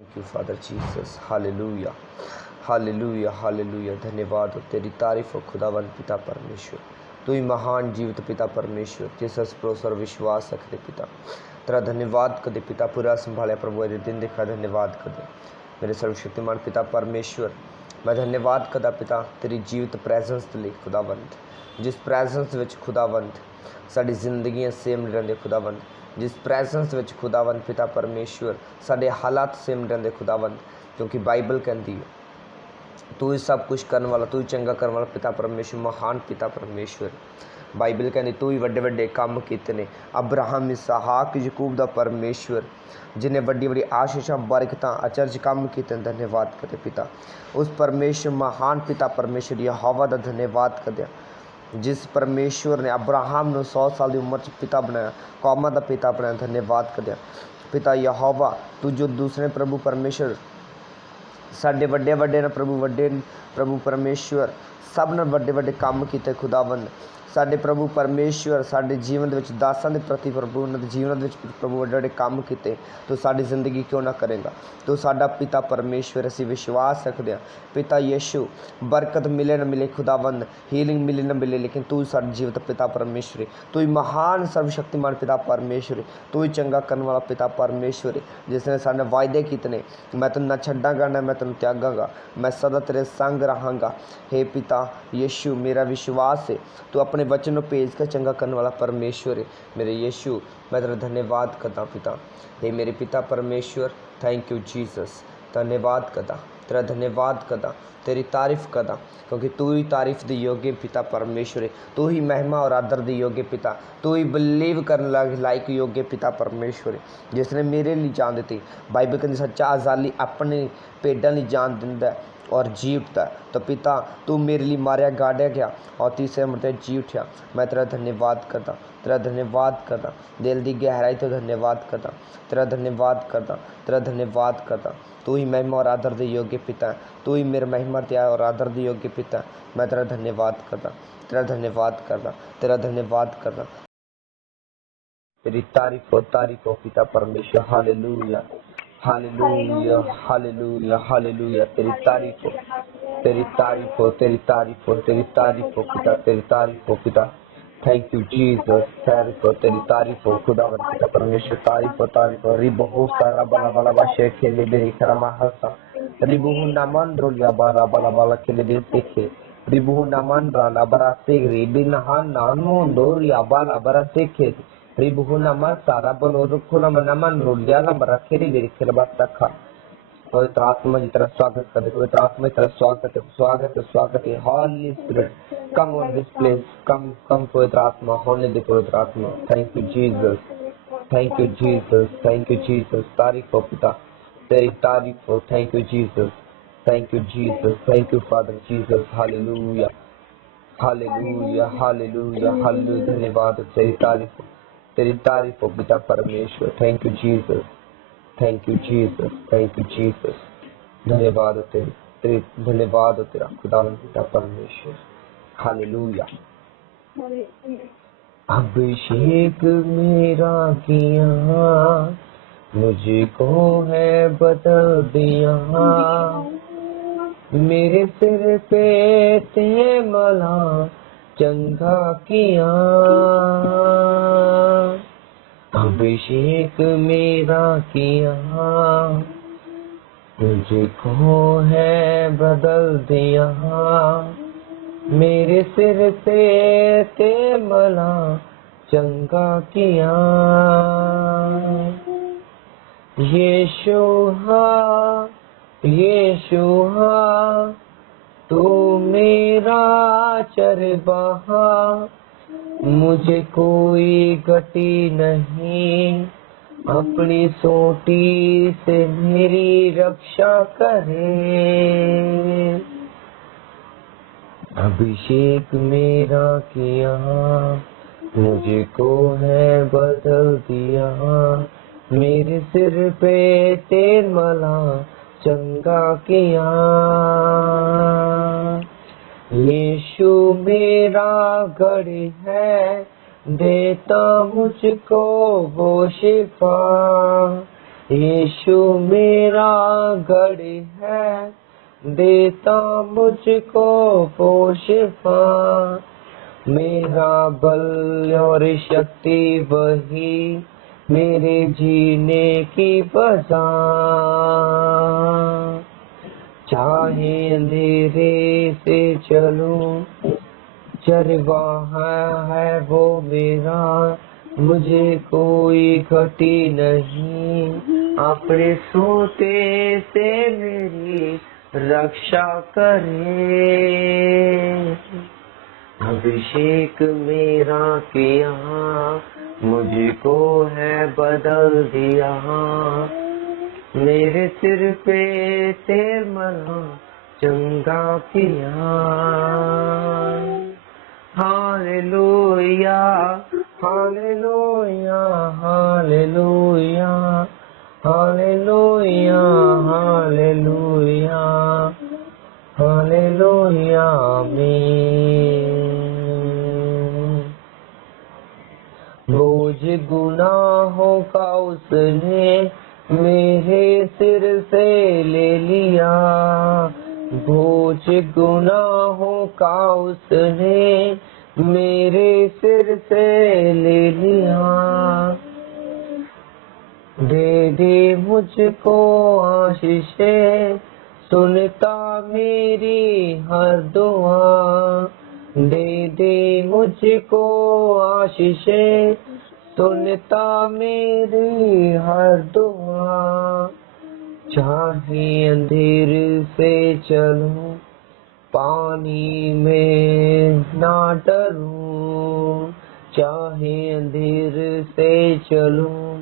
Thank you father Jesus. Hallelujah hallelujah hallelujah. धन्यवाद हो, तेरी तारीफ हो खुदावन पिता परमेश्वर। तू ही महान जीवित पिता परमेश्वर, जिसस भरोसा विश्वास रखते पिता। तेरा धन्यवाद कदे पिता, पूरा संभाले प्रभु अजे दिन दिखा। धन्यवाद कदे मेरे सर्वशक्तिमान पिता परमेश्वर। मैं धन्यवाद कदा पिता तेरी जीवित प्रैजेंस ਲਈ खुदावंत, जिस प्रैजेंस ਵਿੱਚ खुदावंत साडी जिंदगियां सेम नहीं रहंदे खुदावंत, जिस प्रैजेंस ਵਿੱਚ खुदावंत पिता परमेश्वर साडे हालात सेम नहीं रहंदे खुदावंत, क्योंकि बाइबल कहती है तू ही सब कुछ करने वाला, तू ही चंगा करने वाला पिता परमेश्वर, महान पिता परमेश्वर। बाइबल कहती तू ही वड्डे वड्डे काम कीते ने। अब्राहम इसहाक याकूब दा परमेश्वर, जिन्हें वड्डी वड्डी आशीषां बरकतां अचरज काम कीते। धन्यवाद करते पिता उस परमेश्वर महान पिता परमेश्वर यहोवा दा धन्यवाद करदे, जिस परमेश्वर ने अब्राहम नूं 100 साल की उम्र च पिता बनाया, कौमां दा पिता बनाया। धन्यवाद करदे पिता यहोवा, तू जो दूसरे प्रभु परमेश्वर साडे वड्डे वड्डे ने प्रभु, वड्डे प्रभु परमेश्वर सब ने वड्डे वड्डे काम कीते खुदावंद। साडे प्रभु परमेश्वर साडे जीवन विच दासां दे प्रति प्रभु उन्हां दे जीवन विच प्रभु वड्डे वड्डे काम कीते, तो साडी जिंदगी क्यों ना करेगा। तो साडा पिता परमेश्वर असीं विश्वास रखदे हां पिता यीशु, बरकत मिले न मिले खुदावंद, हीलिंग मिले न मिले, लेकिन तू साडा जीवित पिता परमेश्वर, तू ही महान सर्वशक्तिमान पिता परमेश्वर, तू ही चंगा करने वाला पिता परमेश्वर, जिसने साडे वायदे कीते ने, मैं तैनूं ना छड्डांगा ना मैं तैनूं त्यागांगा, मैं सदा तेरे संग रहांगा। हे पिता यीशु, मेरा विश्वास है तू अपने वचन को भेज कर चंगा करने वाला परमेश्वर है। मेरे यीशु, मैं तेरा धन्यवाद करता पिता। हे मेरे पिता परमेश्वर, थैंक यू जीसस। धन्यवाद करता तेरा, धन्यवाद करता तेरी तारीफ करता, क्योंकि तू ही तारीफ दी योग्य पिता परमेश्वर है, तू ही महिमा और आदर दी योग्य पिता, तू ही बिलीव करने लायक योग्य पिता परमेश्वर है, जिसने मेरे लिए जान दी। बाइबल कहती सच्चा अजाली अपने भेडां लिए जान दिंदा और जी उठता। तो पिता तू मेरे लिए मारिया गाड़िया गया और तीसरे मरते जी उठा। मैं तेरा धन्यवाद करता, तेरा धन्यवाद करता, दिल की गहराई तो धन्यवाद करता, तेरा धन्यवाद करता, तेरा धन्यवाद करता। तू ही महिमा और आदर दे योग्य पिता है, तू ही मेरे महिमा त्याग और आदर दे योग्य पिता है। मैं तेरा धन्यवाद करता, तेरा धन्यवाद करता, तेरा धन्यवाद करता, तेरी तारीफ हो पिता परमेश्वर। Hallelujah hallelujah hallelujah hallelujah. तेरी तारीफ हो, तेरी तारीफ हो, तेरी तारीफ हो, तेरी तारीफ हो पिता, तेरी तारीफ हो पिता। थैंक यू जीसस, तारीफ हो, तेरी तारीफ हो खुदावन पिता परमेश्वर। तारीफ हो रिबहो सारा बला बला बाशे खेले बेरी खरमा हसा रिबहो नामान रोलिया बारा बला बला खेले दे सेखे रिबहो नामान राला बरा से रिबिन हान नानो दोरिया बारा बरा सेखे रिबहो नामान सारा बलो रुखुला नामान रोलिया ला बरा खेले बेरी खरमा सखा। पवित्र आत्मा की तरफ स्वागत करते, पवित्र आत्मा की तरफ स्वागत है, स्वागत है, स्वागत है। Holy spirit come on this place, come come पवित्र आत्मा, होने दे पवित्र आत्मा। Thank you Jesus, thank you Jesus, thank you Jesus. तारीफ हो पिता, तेरी तारीफ हो। Thank you Jesus, thank you Jesus, thank you father Jesus. Hallelujah hallelujah hallelujah hallelujah. धन्यवाद, तेरी तारीफ हो, तेरी तारीफ हो पिता परमेश्वर। Thank you Jesus, thank you Jesus, thank you Jesus. धन्यवाद हो तेरी, तेरी धन्यवाद हो तेरा खुदावन पिता परमेश्वर। हालेलुया। अभिषेक मेरा किया, मुझको है बदल दिया, मेरे सिर पे ते मला चंगा किया। अभिषेक मेरा किया, मुझको है बदल दिया, मेरे सिर पे ते मला चंगा किया। यीशु हा, यीशु हा, तू मेरा चरवाहा, मुझे कोई गति नहीं, अपनी सोटी से मेरी रक्षा करे। अभिषेक मेरा किया, मुझको है बदल दिया, मेरे सिर पे तेल मला चंगा किया। यीशु मेरा गढ़ है, देता मुझको वो शिफा, यीशु मेरा गढ़ है, देता मुझको वो शिफा। मेरा बल और शक्ति वही, मेरे जीने की वजह। चाहे अंधेरे से चलूं, चरवाहा है वो मेरा, मुझे कोई घटी नहीं। अपने सोते से मेरी रक्षा करे। अभिषेक मेरा किया, मुझको है बदल दिया। मेरे सिर पे तेल मना, चंगा किया। Hallelujah, hallelujah, hallelujah, hallelujah, hallelujah, hallelujah, आमीन। बोझ गुनाहों का उसने मेरे सिर से ले लिया। बोझ गुनाहों का उसने मेरे सिर से ले लिया। दे दे मुझको आशीषें, सुनता मेरी हर दुआ। दे दे मुझको आशीषें, सुनता मेरी हर दुआ। चाहे अंधेरे से चलूं, पानी में ना डरूं। चाहे अंधेरे से चलूं,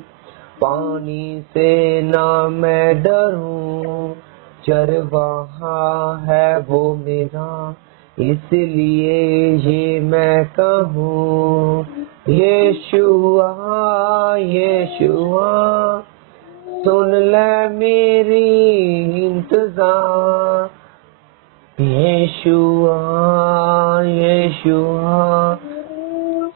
पानी से ना मैं डरूं। चरवाहा है वो मेरा, इसलिए ये मैं कहूँ। यीशुआ, यीशुआ, सुन ले मेरी इंतजार। यीशुआ, यीशुआ,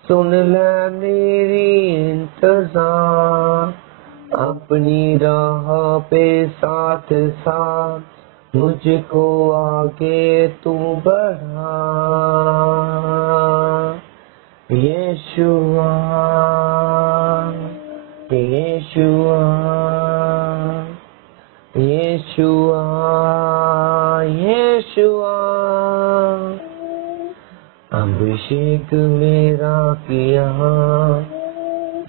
सुन ले मेरी इंतजार। अपनी राह पे साथ साथ मुझको आगे तू बढ़ा। यीशुआ, यीशुआ, यीशुआ, यीशुआ। अभिषेक मेरा किया,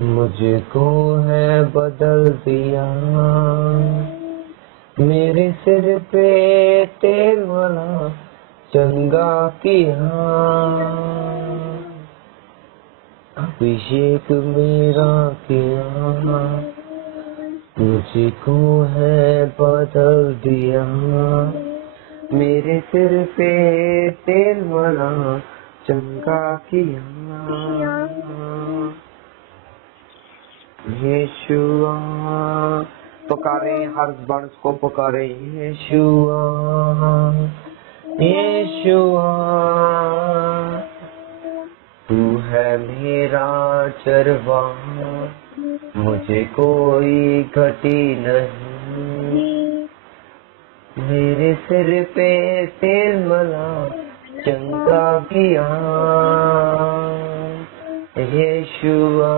मुझको है बदल दिया। मेरे सिर पे तेल वाला चंगा किया। अभिषेक मेरा किया, मुझको है बदल दिया। मेरे सिर पे तेल वाला चंगा किया। यीशुआ, पुकारे हर वंश को पुकारे। यीशुआ, यीशुआ, तू है मेरा चरवाहा, मुझे कोई घटी नहीं। मेरे सिर पे तेल मला चंगा किया। यीशुआ,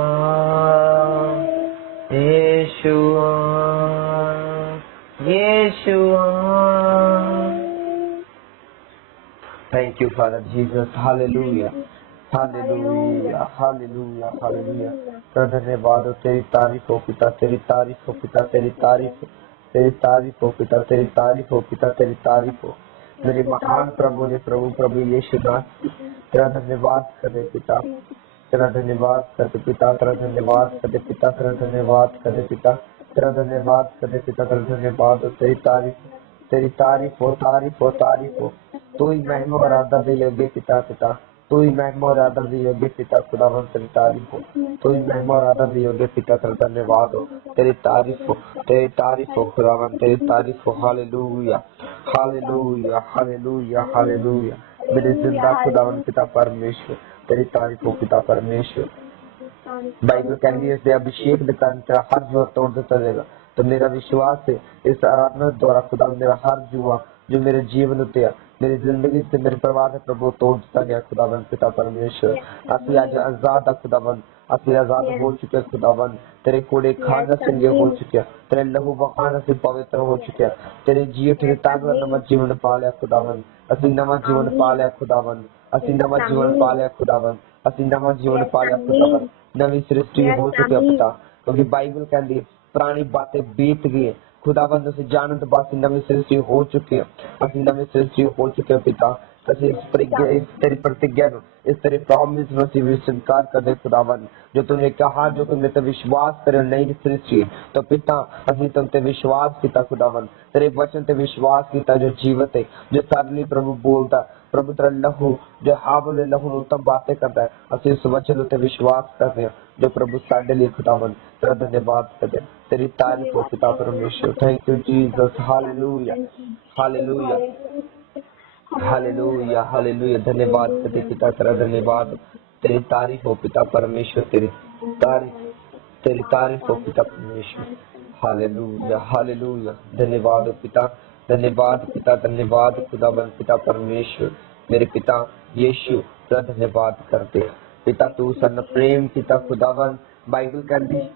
यीशुआ, यीशुआ। Thank you, Father Jesus. Hallelujah. Hallelujah, hallelujah, hallelujah. तो धन्यवाद हो, तेरी तारीफ हो पिता, तेरी तारीफ हो पिता, तेरी तारीफ हो, तेरी तारीफ हो पिता, तेरी तारीफ हो पिता, तेरी तारीफ हो। मेरे महान प्रभु ने प्रभु प्रभु यीशु दास, तेरा धन्यवाद करे पिता, तेरा धन्यवाद करे पिता, तेरा धन्यवाद करे पिता, तेरा धन्यवाद करे पिता, तेरा धन्यवाद करे पिता, तेरा धन्यवाद हो। तेरी तारीफ हो, तारीफ हो, तारीफ हो। तू ही महिमा और आदर योग्य पिता, पिता तू ही महिमा और आदर योग्य पिता, खुदावन तेरी तारीफ हो। तू ही महिमा और आदर योग्य पिता, तेरा धन्यवाद हो, तेरी तारीफ हो, तेरी तारीफ हो खुदावन, तेरी तारीफ हो। Hallelujah, hallelujah, hallelujah, hallelujah. मेरे जिंदा खुदावन पिता परमेश्वर, तेरी तारीफ हो पिता परमेश्वर। बाइबल कहती है अभिषेक दिखाने तेरा हर जोर तोड़ देता रहेगा। तो मेरा विश्वास है इस आराधना द्वारा खुदा मेरा हर जुआ जो मेरे जीवन उत्ते आ, मेरी जिंदगी से मेरे परिवार से प्रभु तोड़ दिता गया खुदावन पिता परमेश्वर। असली आज आजाद खुदावन, असली आजाद हो चुके खुदावन, तेरे कोड़े खाना संगे हो चुके, तेरे लहू बहाना से पवित्र हो चुके, तेरे जीव तेरे ताकत नवा जीवन पा लिया खुदावन, असली नवा जीवन पा लिया खुदावन, असली नवा जीवन पा लिया खुदावन, असली नवा जीवन पा लिया खुदावन, नवी सृष्टि हो चुके पिता। क्योंकि बाइबल कहती पुरानी बातें बीत गई खुदाबंद से जानत बासी नवी सृष्टि हो चुके हैं, असली नवी सृष्टि हो चुके हैं पिता। असली इस तेरी प्रतिज्ञा इस तेरे प्रॉमिस में से स्वीकार कर दे खुदाबंद, जो तूने कहा जो तुमने तो विश्वास करे नई सृष्टि, तो पिता असली तुमते विश्वास किया खुदाबंद, तेरे वचन ते विश्वास किया जो जीवित है, जो सरली प्रभु बोलता प्रभु तेरा लहू जो हावल लहू उत्तम बातें करता है, असली उस वचन उत्ते विश्वास करते हैं जो प्रभु साडे लिए खुदाबंद तेरा धन्यवाद करते, तेरी तारीफ हो पिता परमेश्वर। Thank you Jesus, hallelujah hallelujah hallelujah hallelujah. धन्यवाद करते पिता तेरा धन्यवाद, तेरी तारीफ हो पिता परमेश्वर, तेरी तारीफ हो पिता परमेश्वर। Hallelujah hallelujah. धन्यवाद पिता, धन्यवाद पिता, धन्यवाद खुदाबंद पिता परमेश्वर। मेरे पिता यीशु तेरा धन्यवाद करते पिता, तू सन प्रेम पिता खुदाबंद। बाइबल कहती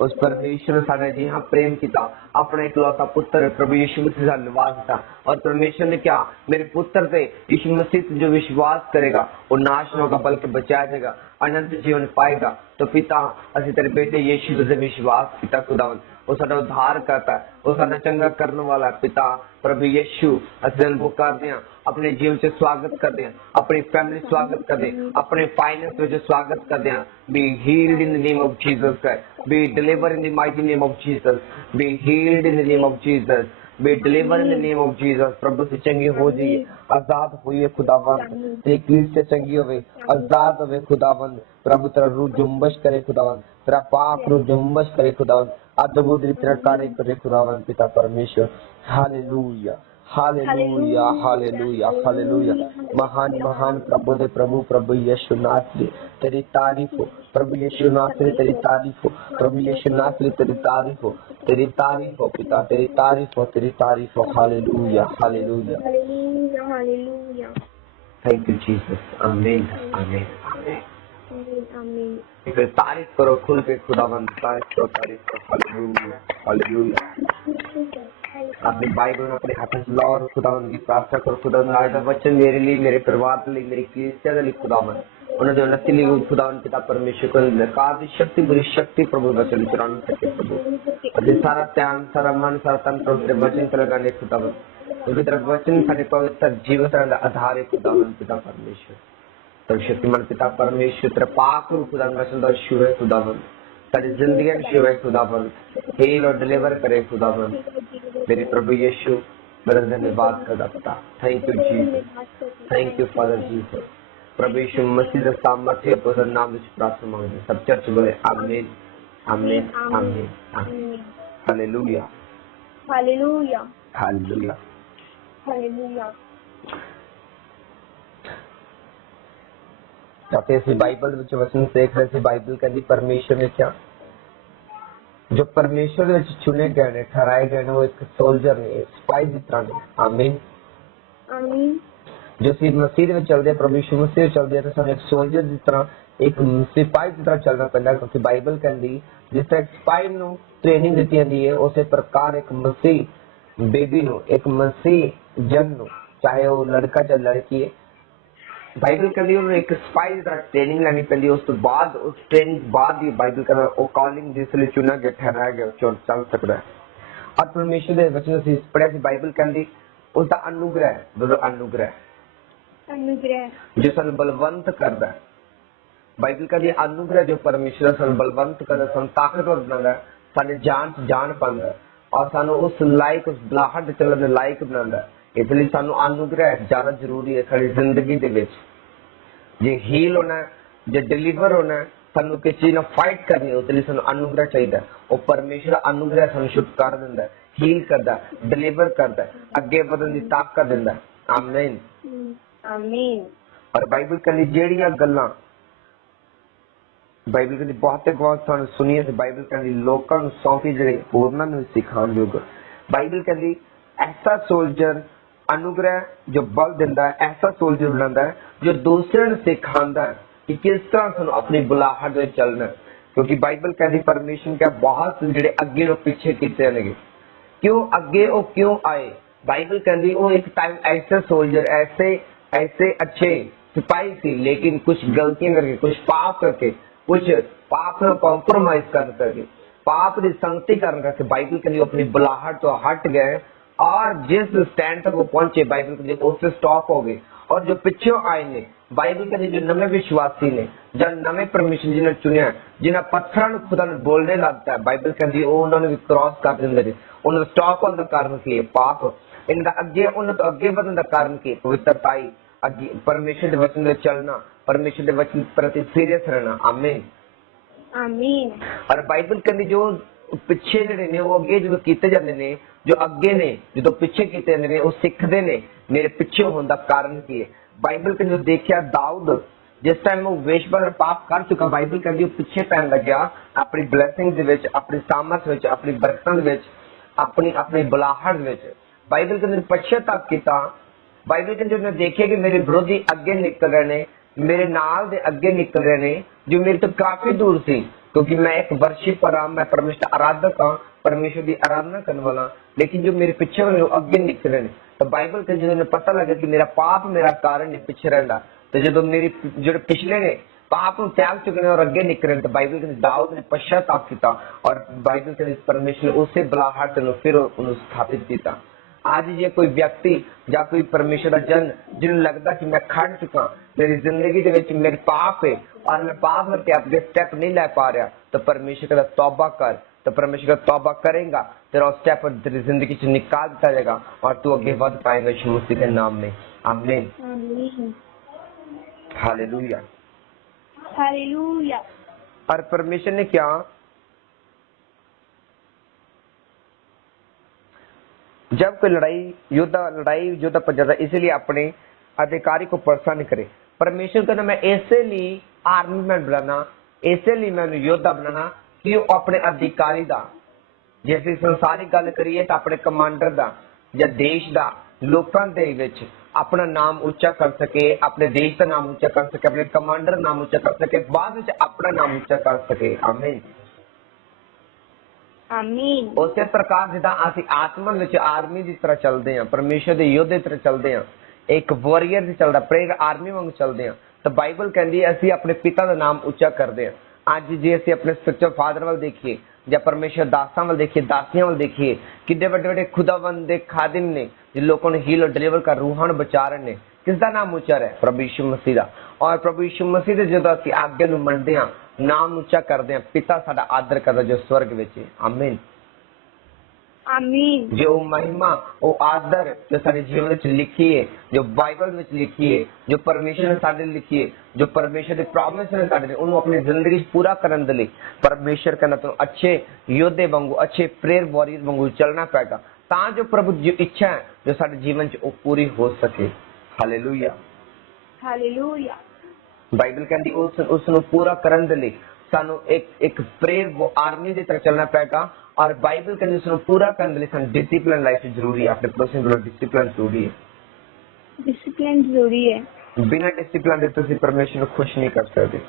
उस परमेश्वर साने जी हाँ प्रेम किया, अपने इकलौता पुत्र प्रभु यीशु मसीह का निवास था। और परमेश्वर ने क्या मेरे पुत्र से यीशु मसीह से जो विश्वास करेगा वो नाश न होगा बल्कि बचाया जाएगा, अनंत जीवन पाएगा। तो पिता असि तेरे बेटे यीशु से विश्वास किया खुदावन, वो साਡਾ उद्धार करता है, वो साਡਾ चंगा करने वाला है पिता प्रभु यीशु। असि पुकारते हैं अपने जीवन से स्वागत करते हैं, अपनी फैमिली स्वागत करते हैं, अपने फाइनेंस में स्वागत करते हैं। Be healed in the name of Jesus Christ, be deliver in the mighty name of Jesus, be healed in the name of Jesus, be deliver in the name of Jesus. प्रभु से चंगी हो जाइए, आजाद होइए खुदावन, तेरी से चंगी होवे, आजाद होवे खुदावन। प्रभु तेरा रूह जुम्बश करे खुदावन, तेरा पाक रूह जुम्बश करे खुदावन, अद्भुत तेरा कार्य करे खुदावन पिता परमेश्वर। Hallelujah hallelujah hallelujah hallelujah. महान महान प्रभु दे प्रभु प्रभु यीशु नासरी तेरी तारीफ हो, प्रभु यीशु नासरी तेरी तारीफ हो, प्रभु यीशु नासरी तेरी तारीफ हो, तेरी तारीफ हो पिता, तेरी तारीफ हो, तेरी तारीफ हो। Hallelujah hallelujah hallelujah. Thank you Jesus. आमीन आमीन आमीन। फिर तारीफ करो खुल के खुदावंद, तारीफ करो हालेलुया हालेलुया। अपनी बाइबल में अपने हाथ में लाओ और खुदावंद की प्रार्थना करो। खुदावंद आज का वचन मेरे लिए, मेरे परिवार के लिए, मेरी कलीसिया के लिए खुदावंद, उन्हें जो नस्ली लिए खुदावंद पिता परमेश्वर को निकाल शक्ति बुरी शक्ति प्रभु वचन चुराने सके प्रभु। अभी सारा ध्यान सारा मन सारा तन प्रभु तेरे वचन पर लगाने खुदावंद, क्योंकि तेरा वचन सारे पवित्र जीवन का आधार है खुदावंद पिता परमेश्वर। तो शक्तिमान पिता परमेश्वर तेरा पाक रूप खुदावंद वचन का शुरू है खुदावंद, सारी जिंदगी का शुरू है खुदावंद, हील और डिलीवर करे खुदावंद मेरे प्रभु यीशु। मेरा धन्यवाद करता पिता, thank you Jesus, thank you father Jesus. प्रभु यीशु मसीह का सामर्थ्य पवित्र नाम में प्रार्थना मांगते हैं सब चर्च बोले आमीन आमीन आमीन आमीन। Hallelujah hallelujah hallelujah hallelujah. जाते हैं बाइबल ਵਿੱਚ वचन देख रहे थे। बाइबल कहती परमेश्वर ने क्या जो परमेश्वर ਵਿੱਚ चुने गए ने ठहराए गए ने वो एक सोल्जर ने एक स्पाई की तरह ने। आमीन आमीन। जो सिर्फ मसीह में चलते प्रभु यीशु मसीह चलते तो ਸਾਨੂੰ एक सोल्जर की तरह एक सिपाही की तरह चलना पैंदा, क्योंकि बाइबल कहती जिस तरह सिपाही ਨੂੰ ट्रेनिंग दी जाती है उसी प्रकार एक मसीह बेबी ਨੂੰ एक मसीह जन ਨੂੰ चाहे वो लड़का चाहे लड़की है बाइबल कहती है एक सिपाही की तरह ट्रेनिंग लेनी पैंदी। उस बाद उस ट्रेनिंग बाद ही बाइबल कहता वो कॉलिंग जिस लिए चुना गया ठहराया गया चल सकता है। और परमेश्वर के वचन से पढ़िया सी बाइबल कहती उसका अनुग्रह है, बोलो अनुग्रह अनुग्रह जो सन बलवंत करता है। बाइबल कहती है अनुग्रह जो परमेश्वर सन बलवंत करता सन ताकतवर बनाता है, साडे जान पाता है और सानू उस लायक उस बलाहट चलने के लायक बनाता है। इसलिए सानू अनुग्रह ज्यादा जरूरी है साडी जिंदगी दे विच। जे हील होना है जे डिलीवर होना है सानू किसी चीज नाल फाइट करनी है, उसके लिए सानू अनुग्रह चाहिए। वो परमेश्वर अनुग्रह सानू छुटकारा दिंदा है, हील करता है, डिलीवर करता है, अगे बढ़ने की ताकत दिंदा है। आमीन आमीन। और बाइबल कहती जेड़ियां गल्लां ਬਾਈਬਲ ਕਹਿੰਦੀ ਬਹੁਤੇ ਬਹੁਤ ਸਾਨੂੰ ਸੁਣੀਏ ਤੇ ਬਾਈਬਲ ਕਹਿੰਦੀ ਲੋਕਾਂ ਨੂੰ ਸੌਂਪੀ ਜਿਹੜੇ ਹੋਰਨਾਂ ਨੂੰ ਸਿਖਾਉਣ ਯੋਗ। ਬਾਈਬਲ ਕਹਿੰਦੀ ਐਸਾ ਸੋਲਜਰ अनुग्रह जो बल दिंदा है, ऐसा सोल्जर बनांदा है जो दूसरे ਨੂੰ सिखांदा है कि किस तरह ਸਾਨੂੰ अपनी बुलाहट ਵਿੱਚ चलना है। क्योंकि बाइबल कहती परमेश्वर क्या बहुत ਜਿਹੜੇ ਅੱਗੇ ਨੂੰ ਪਿੱਛੇ ਕੀਤੇ ਨੇਗੇ, क्यों अगे वो क्यों आए। बाइबल कहती वो एक टाइम ऐसे सोल्जर ऐसे अच्छे सिपाही थी, लेकिन कुछ गलतियां करके, कुछ पाप करके, कुछ पाप में कॉम्प्रोमाइज करके, पाप की संगति करके बाइबल कहती अपनी बुलाहट तो हट गए और जिस स्टैंड तक वो पहुंचे बाइबल के उससे स्टॉप हो गए। और जो पीछे आए ने बाइबल के जो नवे विश्वासी ने, जो नवे परमेश्वर जिन्हें चुनिया, जिन्हें पत्थर खुदा ने बोलने लगता है, बाइबल कहती है उन्होंने भी क्रॉस कर देंगे। उन्होंने स्टॉप होने का कारण की पाप, इनका अगे उन्होंने तो अगे बढ़ने का कारण की पवित्रताई, अगे परमेश्वर के वचन में चलना, परमेश्वर के वचन प्रति सीरियस रहना। आमीन आमीन। और बाइबल कहती जो पिछे ਜਿਹੜੇ ਨੇ ਉਹ ਅੱਗੇ ਜਦੋਂ ਕੀਤੇ ਜਾਂਦੇ ਨੇ, ਜੋ ਅੱਗੇ ਨੇ ਜਦੋਂ ਪਿੱਛੇ ਕੀਤੇ ਜਾਂਦੇ ਨੇ ਉਹ ਸਿੱਖਦੇ ਨੇ ਮੇਰੇ ਪਿੱਛੇ ਹੋਣ ਦਾ ਕਾਰਨ ਕੀ ਹੈ। ਬਾਈਬਲ ਕਹਿੰਦੀ ਦੇਖਿਆ ਦਾਊਦ ਜਿਸ ਟਾਈਮ ਉਹ ਵੇਸ਼ਭਰ ਪਾਪ ਕਰ ਚੁੱਕਾ, ਬਾਈਬਲ ਕਹਿੰਦੀ ਉਹ ਪਿੱਛੇ ਪੈਣ ਲੱਗਿਆ ਆਪਣੀ ਬਲੇਸਿੰਗ ਦੇ ਵਿੱਚ, ਆਪਣੀ ਸਾਮਰਥ ਵਿੱਚ, ਆਪਣੀ ਬਰਕਤਾਂ ਦੇ ਵਿੱਚ, ਆਪਣੀ ਬੁਲਾਹਟ ਵਿੱਚ। ਬਾਈਬਲ ਕਹਿੰਦੀ ਪਛਤਾਪ ਕੀਤਾ। ਬਾਈਬਲ ਕਹਿੰਦੀ ਉਹਨੇ ਦੇਖਿਆ ਕਿ ਮੇਰੇ ਵਿਰੋਧੀ ਅੱਗੇ ਨਿਕਲ ਰਹੇ ਨੇ, ਮੇਰੇ ਨਾਲ ਦੇ ਅੱਗੇ ਨਿਕਲ ਰਹੇ ਨੇ ਜੋ ਮੇਰੇ ਤੋਂ ਕਾਫੀ दूर ਸੀ, क्योंकि मैं एक वर्शिपर हाँ, मैं परमेश्वर आराधक हाँ, परमेश्वर की आराधना करने वाला, लेकिन जो मेरे पीछे वाले अगे निकल रहे हैं। तो बाइबल के जो पता लगे कि मेरा पाप मेरा कारण है पीछे रहना, तो जो मेरी जो पिछले ने पाप को त्याग चुके हैं और अगे निकल रहे हैं, तो बाइबल के दाऊद ने पश्चाताप किया और बाइबल के परमेश्वर ने उसे बुलाहट फिर उन्हें स्थापित किया। आज ये कोई व्यक्ति या कोई परमेश्वर का जन जिन्हें लगता कि मैं खड़ चुका, मेरी जिंदगी के विच मेरे पाप है और मैं पाप करके अपने स्टेप नहीं ले पा रहा, तो परमेश्वर का तौबा कर। तो परमेश्वर का तौबा करेगा, तेरा स्टेप तेरी जिंदगी से निकाल दिया जाएगा और तू आगे बढ़ पाएगा यीशु मसीह के नाम में। आमीन हालेलुया हालेलुया। और परमेश्वर ने क्या जब कोई लड़ाई युद्ध पर जाता, इसलिए अपने अधिकारी को परेशान नहीं करे। परमेश्वर कहना मैं ऐसे लिए आर्मी मैन बनाना, ऐसे लिए मैं योद्धा बनाना कि वो अपने अधिकारी दा, जैसे संसारिक गल करिए तो अपने कमांडर दा या देश दा लोकां दे विच अपना नाम ऊंचा कर सके, अपने देश का नाम ऊंचा कर सके, अपने कमांडर नाम ऊंचा कर सके, बाद विच अपना नाम ऊंचा कर सके। आमीन आमीन। उसे प्रकार जिदा ਅਸੀਂ आत्मा ਵਿੱਚ आर्मी ਦੀ ਤਰ੍ਹਾਂ ਚੱਲਦੇ ਹਾਂ, परमेश्वर ਦੇ ਯੋਧੇ ਤਰ੍ਹਾਂ ਚੱਲਦੇ ਹਾਂ, ਇੱਕ ਵਾਰੀਅਰ ਦੀ ਚੱਲਦਾ ਪ੍ਰੇਰ ਆਰਮੀ ਵਾਂਗ ਚੱਲਦੇ ਹਾਂ, ਤਾਂ ਬਾਈਬਲ ਕਹਿੰਦੀ ਹੈ ਅਸੀਂ ਆਪਣੇ ਪਿਤਾ ਦਾ ਨਾਮ ਉੱਚਾ ਕਰਦੇ ਹਾਂ। ਅੱਜ ਜੇ ਅਸੀਂ ਆਪਣੇ ਸੱਚੇ ਫਾਦਰ ਵੱਲ ਦੇਖੀਏ ਜਾਂ ਪਰਮੇਸ਼ਰ ਦਾਸਾਂ ਵੱਲ ਦੇਖੀਏ, ਦਾਸੀਆਂ ਵੱਲ ਦੇਖੀਏ, ਕਿੱਡੇ ਵੱਡੇ ਵੱਡੇ ਖੁਦਾਵੰਦ ਦੇ ਖਾਦਮ ਨੇ ਜੋ ਲੋਕਾਂ ਨੂੰ ਹੀਲ ਡਿਲੀਵਰ ਕਰ ਰੂਹਾਂ ਨੂੰ ਬਚਾ ਰਹੇ ਨੇ, ਕਿਸ ਦਾ ਨਾਮ ਉੱਚਾ ਹੈ? ਪ੍ਰਭੂ ਯਿਸੂ ਮਸੀਹ ਦਾ। ਔਰ ਪ੍ਰਭੂ ਯਿਸੂ ਮਸੀਹ ਦੇ ਜਦੋਂ ਅਸੀਂ ਆਗੇ ਨੂੰ ਮੰਨਦੇ ਹਾਂ, ਨਾਮ ਉੱਚਾ ਕਰਦੇ ਹਾਂ, ਪਿਤਾ ਸਾਡਾ ਆਦਰ ਕਰਦਾ ਜੋ ਸਵਰਗ ਵਿੱਚ ਹੈ। ਆਮੀਨ आमीन। जो महिमा वो आदर जो सारे जीवन में लिखी है, जो बाइबल में लिखी है, जो परमेश्वर ने साडे लिखी है, जो परमेश्वर के प्रॉमिस ने साडे उन्होंने अपनी जिंदगी पूरा करने के लिए परमेश्वर कहना तो अच्छे योद्धे वांगू, अच्छे प्रेयर वॉरियर वांगू चलना पड़ेगा, ताकि प्रभु जो इच्छा है जो साडे जीवन च वो पूरी हो सके। Hallelujah hallelujah. बाइबल कहती उसनु पूरा करने के लिए सानू एक प्रेयर वो आर्मी की तरह चलना पड़ेगा और बाइबल कहती उसनु पूरा करने के लिए सानू डिसिप्लिन लाइफ जरूरी है। अपने पड़ोसी को डिसिप्लिन जरूरी है। डिसिप्लिन जरूरी है। बिना डिसिप्लिन के तुसी परमेश्वर को खुश नहीं कर सकते।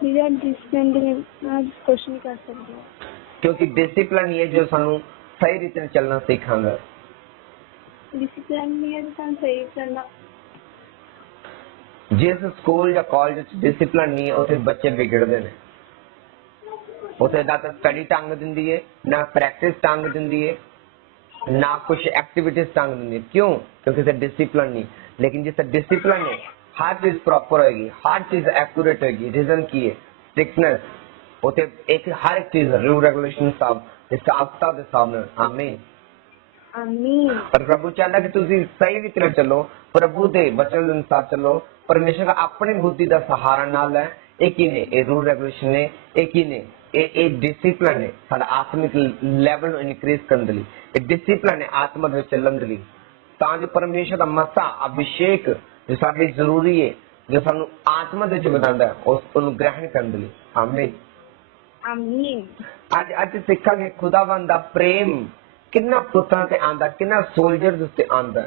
बिना डिसिप्लिन के आप खुश नहीं कर सकते, क्योंकि डिसिप्लिन ये जो सानू सही रीति से चलना सिखाएगा। डिसिप्लिन नहीं है तो सानू सही चलना। जिस स्कूल या कॉलेज डिसिप्लिन नहीं है उसे बच्चे बिगड़ते हैं। उसे ना तो स्टडी टांग दी है, ना प्रैक्टिस टांग दी है, ना कुछ एक्टिविटीज टांग दी है। क्यों? क्योंकि इसे डिसिप्लिन नहीं। लेकिन जिससे डिसिप्लिन है हर चीज प्रॉपर होगी, हर चीज एक्यूरेट होगी। रीजन की है स्ट्रिक्टनेस, उसे एक हर एक चीज रूल रेगुलेशन सब हिसाब के सामने। आमीन आमीन। पर प्रभु चाहता कि तुसी सही रीति नाल चलो, प्रभु दे वचन दे अनुसार चलो, परमेश्वर का अपनी बुद्धि का सहारा ना ले। एक ही ने ये रूल रेगुलेशन ने, एक ही ने ये डिसिप्लिन है साडा आत्मिक लेवल इनक्रीज करने के लिए, एक डिसिप्लिन है आत्मा में चलने के लिए, ताकि परमेश्वर का मसा अभिषेक जो साडी जरूरी है, जो सानू आत्मा दे विच बनांदा है उस उन्हें ग्रहण करने लिए। आमीन आमीन। अज अज सिखांगे खुदावन दा प्रेम किन्ना पुत्रां ते आंदा, किन्ना सोल्जर्स उत्ते आंदा,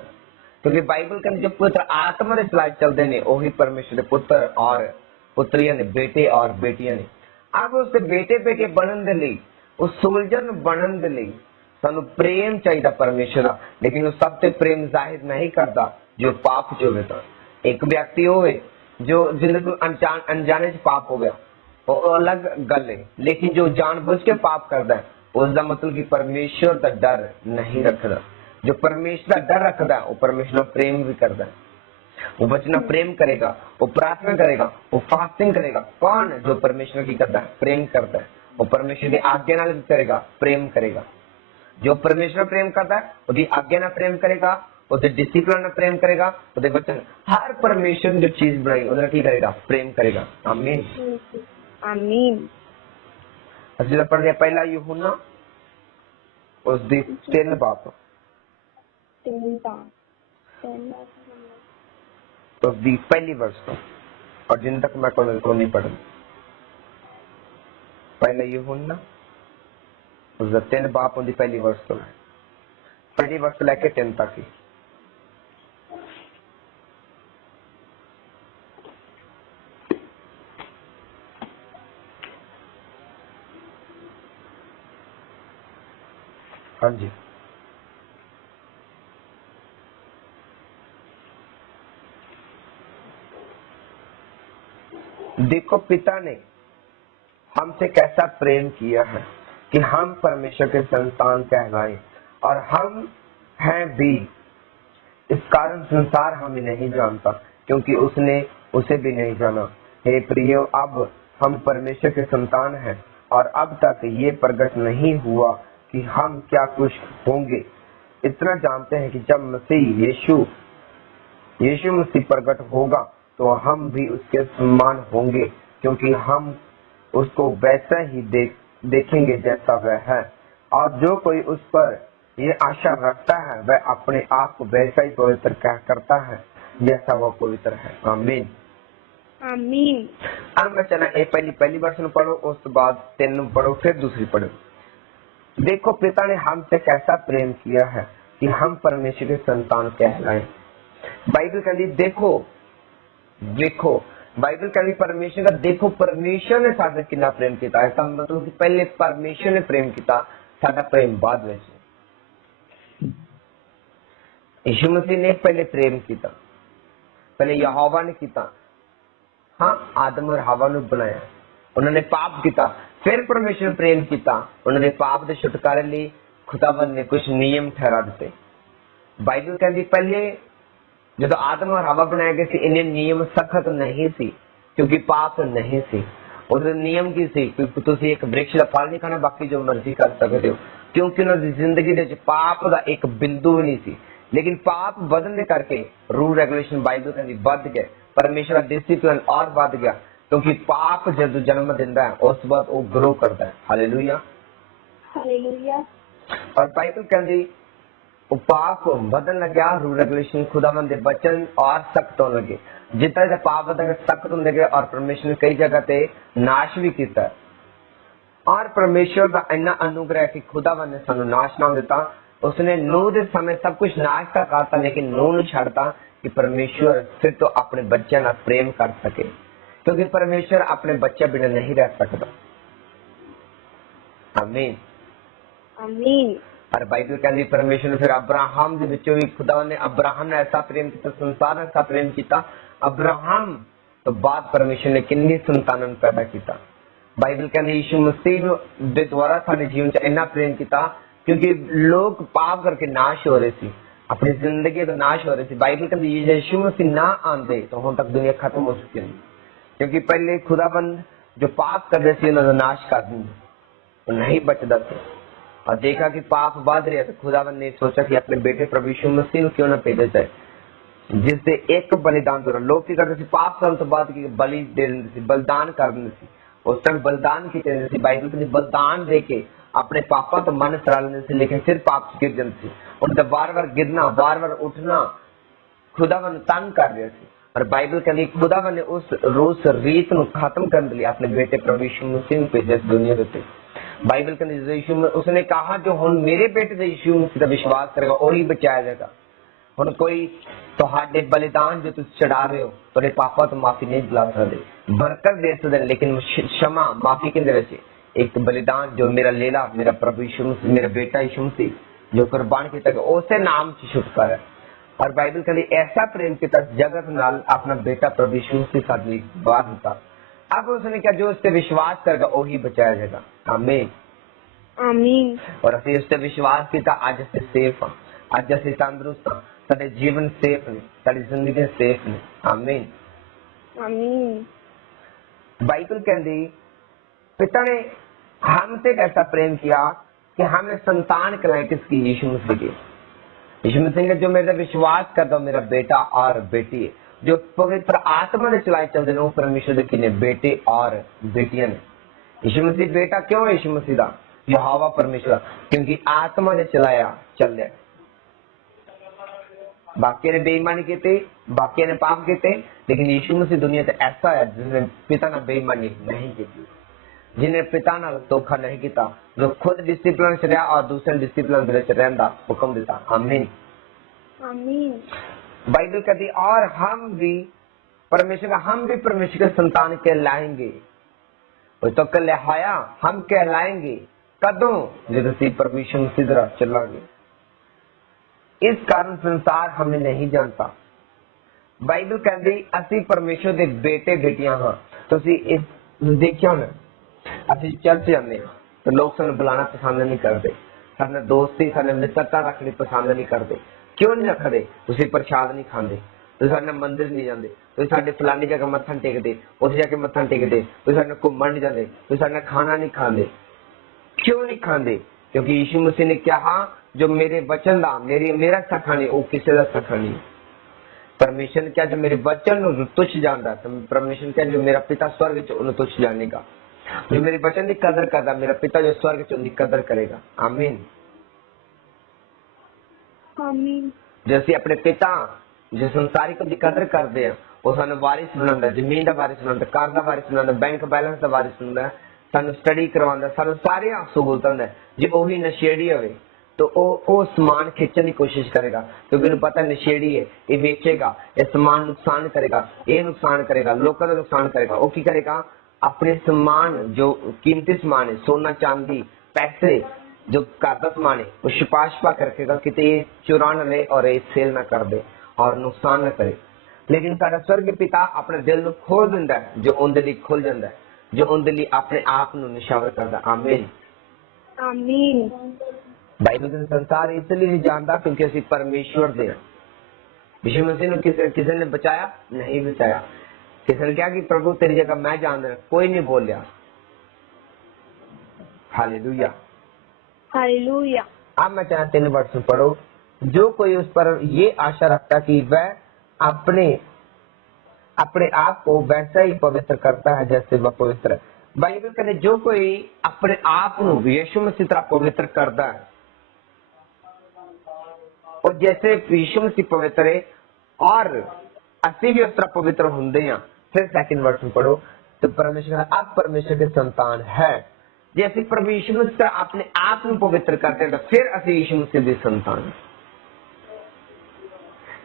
क्योंकि बाइबल कहती जो पुत्र आत्मा के चलाए चलते ने वही परमेश्वर के पुत्र और पुत्रियां ने, बेटे और बेटियां ने। अब उसके बेटे बेटे बनन दे लई, उस सोल्जर बनन दे लई सानू प्रेम चाहिए परमेश्वर दा, लेकिन उस सब ते प्रेम जाहिर नहीं करता जो पाप च होवे। तां एक व्यक्ति होवे जो जिंदगी अनजाने च पाप हो गया वो अलग गल है, लेकिन जो जानबूझ के पाप करता है उसका मतलब कि परमेश्वर का डर नहीं रखता। जो परमेश्वर का डर रखता है वो परमेश्वर का प्रेम भी करता है, वो बचना प्रेम करेगा, वो प्रार्थना करेगा, वो फास्टिंग करेगा। कौन? जो परमेश्वर की करता है, प्रेम करता है, वो परमेश्वर की आज्ञा नाल करेगा, प्रेम करेगा। जो परमेश्वर प्रेम करता है उसकी आज्ञा ना प्रेम करेगा, उसके डिसिप्लिन ना प्रेम करेगा, उसके वचन हर परमेश्वर ने जो चीज बनाई उधर की करेगा, प्रेम करेगा। आमीन आमीन। असली पढ़ पहला यूहन्ना उसदी 3 बाप उसदी पहली वर्ष तो, और जिन तक मैं को नहीं पढ़ पहला यूहन्ना उसदा 3 बाप उनकी पहली वर्ष तो, पहली वर्ष लेके 3 तक ही। हाँ जी देखो पिता ने हमसे कैसा प्रेम किया है कि हम परमेश्वर के संतान कहलाएं, और हम हैं भी। इस कारण संसार हमें नहीं जानता क्योंकि उसने उसे भी नहीं जाना। हे प्रियो, अब हम परमेश्वर के संतान हैं और अब तक ये प्रकट नहीं हुआ कि हम क्या कुछ होंगे। इतना जानते हैं कि जब मसीह यीशु मसीह प्रकट होगा तो हम भी उसके समान होंगे, क्योंकि हम उसको वैसा ही देखेंगे जैसा वह है। और जो कोई उस पर ये आशा रखता है वह अपने आप को वैसा ही पवित्र करता है जैसा वह पवित्र है। आमीन आमीन। अब मैं चला पहली वर्ष पढ़ो, उस बाद 3 पढ़ो, फिर दूसरी पढ़ो। देखो पिता ने हमसे कैसा प्रेम किया है कि हम परमेश्वर के संतान कहलाएं। बाइबल कहती देखो बाइबल कहती परमेश्वर का देखो, परमेश्वर ने साडे कितना प्रेम किया है। इसका मतलब कि पहले परमेश्वर ने प्रेम किया, साडा प्रेम बाद में। यीशु मसीह ने पहले प्रेम किया, पहले यहोवा ने किया। हाँ, आदम और हवा ने बनाया, उन्होंने पाप किया, फिर परमेश्वर प्रेम किया, उन्होंने पाप के छुटकारे लिए खुदावंद ने कुछ नियम ठहरा दिते। बाइबल कहती पहले जब आदम और हवा बनाए गए थे इन्हें नियम सख्त नहीं सी, क्योंकि पाप नहीं सी। उधर नियम की सी क्योंकि तुसी एक वृक्ष का फल नहीं खाना, बाकी जो मर्जी कर सकते हो, क्योंकि उन्होंने जिंदगी दे पाप का एक बिंदु भी नहीं सी। लेकिन पाप बदलने करके रूल रेगुलेशन बाइबल कहती बढ़ गए, परमेश्वर का डिसिप्लिन और बढ़ गया, क्योंकि पाप जब जन्म दिंदा है उस बाद वो ग्रो करता है। Hallelujah hallelujah. और बाइबल कहती वो पाप बदल लग्या, रूल रेगुलेशन खुदावंद दे वचन और सख्त होने लगे। जितना जब पाप बदल सख्त होने लगे और परमेश्वर ने कई जगह पे नाश भी किया। और परमेश्वर का इतना अनुग्रह कि खुदावंद ने सानू नाश ना दिता, उसने नूह दे समय सब कुछ नाश का करता, लेकिन नूह ने छड़ता कि परमेश्वर फिर तो अपने बच्चों ना प्रेम कर सके, क्योंकि परमेश्वर अपने बच्चे बिना नहीं रह सकता। आमीन आमीन। और बाइबल कहती परमेश्वर ने फिर अब्राहम के विचों भी खुदावंद ने अब्राहम ने ऐसा प्रेम किया, संसार ने ऐसा प्रेम किया। अब्राहम तो बाद परमेश्वर ने कितनी संतान पैदा किया। बाइबल कहती यीशु मसीह के द्वारा सारे जीवन च इतना प्रेम किया, क्योंकि लोग पाप करके नाश हो रहे थे, अपनी जिंदगी का नाश हो रही थी। बाइबल कहती यीशु मसीह ना आते तो हम तक दुनिया खत्म हो चुकी थी, क्योंकि पहले खुदाबंद जो पाप करते थे उन्होंने नाश कर दिया, नहीं बचता थे। और देखा कि पाप बढ़ रहा, तो खुदाबंद ने सोचा कि अपने बेटे प्रभु यीशु मसीह को क्यों ना भेजा जाए, जिससे एक बलिदान दो। लोग क्या करते थे, पाप करने तो बाद की बलि दे देते थे, बलिदान कर देते थे। उस टाइम बलिदान की कहते थे, बाइबल कहती बलिदान दे के अपने पापा तो मन चला लेते थे, लेकिन फिर पाप गिर जाते थे। उनका बार बार गिरना, बार बार उठना खुदाबंद तंग कर रहे थे। और बाइबल कहती खुदावन ने उस रीत ਨੂੰ खत्म करने के लिए अपने बेटे प्रभु यीशु मसीह ਨੂੰ भेजा इस दुनिया ਦੇ बाइबल कहती यीशु में उसने कहा जो हुन मेरे बेटे ते यीशु मसीह ਦਾ विश्वास करेगा ਉਹੀ ਬਚਾਇਆ ਜਾਏਗਾ। ਹੁਣ ਕੋਈ ਤੁਹਾਡੇ बलिदान जो तुम चढ़ा रहे हो ਤੁਹਾਡੇ पापा तो माफी नहीं दिला सकते, बरकत दे सकते लेकिन क्षमा माफी के अंदर एक बलिदान जो मेरा लेला मेरा प्रभु यीशु मसीह मेरा बेटा यीशु मसीह जो कुर्बान किया गया उसे नाम से छुटकारा। और बाइबल कहती ऐसा प्रेम किया जगत नाल अपना बेटा प्रभु यीशु मसीह साथ बात होता। अब उसने क्या जो उससे विश्वास करेगा वही बचाया जाएगा। आमीन आमीन। और असि उस ते विश्वास किया अज असीं सेफ हाँ, अज असीं तंदुरुस्त हाँ, साडे जीवन सेफ ने, साडी जिंदगी सेफ ने। आमीन आमीन। बाइबल कहती पिता ने हमसे कैसा प्रेम किया कि हमें संतान कहलाए किसकी? यीशु मसीह की। यीशु मसीह ने जो मेरा विश्वास करता मेरा बेटा और बेटी है, जो पवित्र आत्मा ने चलाए चलते हैं वो परमेश्वर के ने बेटे और बेटियां ने। यीशु मसीह बेटा क्यों है? यीशु मसीह का यहोवा परमेश्वर क्योंकि आत्मा ने चलाया चल रहा। बाकी ने बेईमानी की थे, बाकी ने पाप किए थे, लेकिन यीशु मसीह दुनिया से ऐसा है जिसने पिता ने बेईमानी नहीं की, जिन्हें पिता ने धोखा नहीं किया, जो खुद डिसिप्लिन से रहा और दूसरे डिसिप्लिन से रहने का हुक्म देता। आमीन आमीन। बाइबल कहती और हम भी परमेश्वर के संतान कहलाएंगे। तो कहलाया हम कहलाएंगे कदों जब ਅਸੀਂ परमेश्वर मसीह द्वारा चलांगे। इस कारण संसार हमें नहीं जानता। बाइबल कहती ਅਸੀਂ परमेश्वर ਦੇ बेटे बेटियां हाँ। ਤੁਸੀਂ इस देखियो ना ਅਸੀਂ चर्च जाते हैं तो लोग सानू बुलाना पसंद नहीं करते, साडे दोस्ती साडे मित्रता रखनी पसंद नहीं करते। क्यों नहीं रखते? ਤੁਸੀਂ प्रसाद नहीं खाते, ਤੁਸੀਂ ਸਾਡੇ ਨਾਲ ਮੰਦਿਰ ਨਹੀਂ ਜਾਂਦੇ, ਤੁਸੀਂ ਸਾਡੇ ਫਲਾਨੀ ਜਗ੍ਹਾ ਮੱਥਾ ਨਹੀਂ ਟੇਕਦੇ, ਉੱਥੇ ਜਾ ਕੇ ਮੱਥਾ ਨਹੀਂ ਟੇਕਦੇ, ਤੁਸੀਂ ਸਾਡੇ ਨਾਲ ਘੁੰਮਣ ਨਹੀਂ ਜਾਂਦੇ, ਤੁਸੀਂ ਸਾਡੇ ਨਾਲ ਖਾਣਾ ਨਹੀਂ ਖਾਂਦੇ। क्यों नहीं खाते? क्योंकि यीशु मसीह ने कहा जो मेरे वचन दा मेरा सखा नहीं वो किसी का सखा नहीं। परमेश्वर ने क्या जो मेरे वचन नु तुच्छ जानता तो परमेश्वर क्या जो मेरा पिता स्वर्ग च उन्हें तुच्छ जानेगा। जो मेरे वचन की कदर करता मेरा पिता जो स्वर्ग च उनकी कदर करेगा। आमीन आमीन। जैसे अपने पिता जो संसारिक की कदर करते हैं वो सानू वारिस बनाता, जमीन का वारिस बनाता, कार का वारिस बनाता, बैंक बैलेंस का वारिस बनाता, सानू स्टडी करवाता, सानू सारे सहूलतां दिंदा। जे ओही नशेड़ी होवे तो वो समान खिंचने की कोशिश करेगा क्योंकि उन्हें पता नशेड़ी है, ये बेचेगा, ये समान नुकसान करेगा, ये नुकसान करेगा, लोगों का नुकसान करेगा। वो की करेगा? अपने समान जो कीमती समान है सोना चांदी पैसे जो घर का समान है वो छिपा छिपा कर रखेगा कि ये चुरा न ले और ये सेल ना कर दे और नुकसान न करे। लेकिन साडा स्वर्ग पिता अपने दिल को खोल दिंदा है जो उनके लिए खुल जाता है, जो उनके लिए अपने आप को निशावर करता। आमीन आमीन। बाइबल के संसार इसलिए नहीं जानता क्योंकि असि परमेश्वर दे। यीशु मसीह ने किसी ने बचाया नहीं बचाया। किसी ने कहा कि प्रभु तेरी जगह मैं जान रहा, कोई नहीं बोलिया। Hallelujah hallelujah. अब मैं चाहता 3 वर्ष पढ़ो। जो कोई उस पर ये आशा रखता कि वह अपने आप को वैसा ही पवित्र करता है जैसे वह पवित्र है। बाइबल कहते जो कोई अपने आप को यीशु मसीह तरह पवित्र करता है और जैसे यीशु मसीह पवित्र है और असि भी उस तरह पवित्र होंगे हैं। फिर 2 वर्ष में पढ़ो तो परमेश्वर अब परमेश्वर के संतान है। जैसे प्रभु यीशु मसीह तरह अपने आप को पवित्र करते हैं तो फिर असि यीशु मसीह के संतान।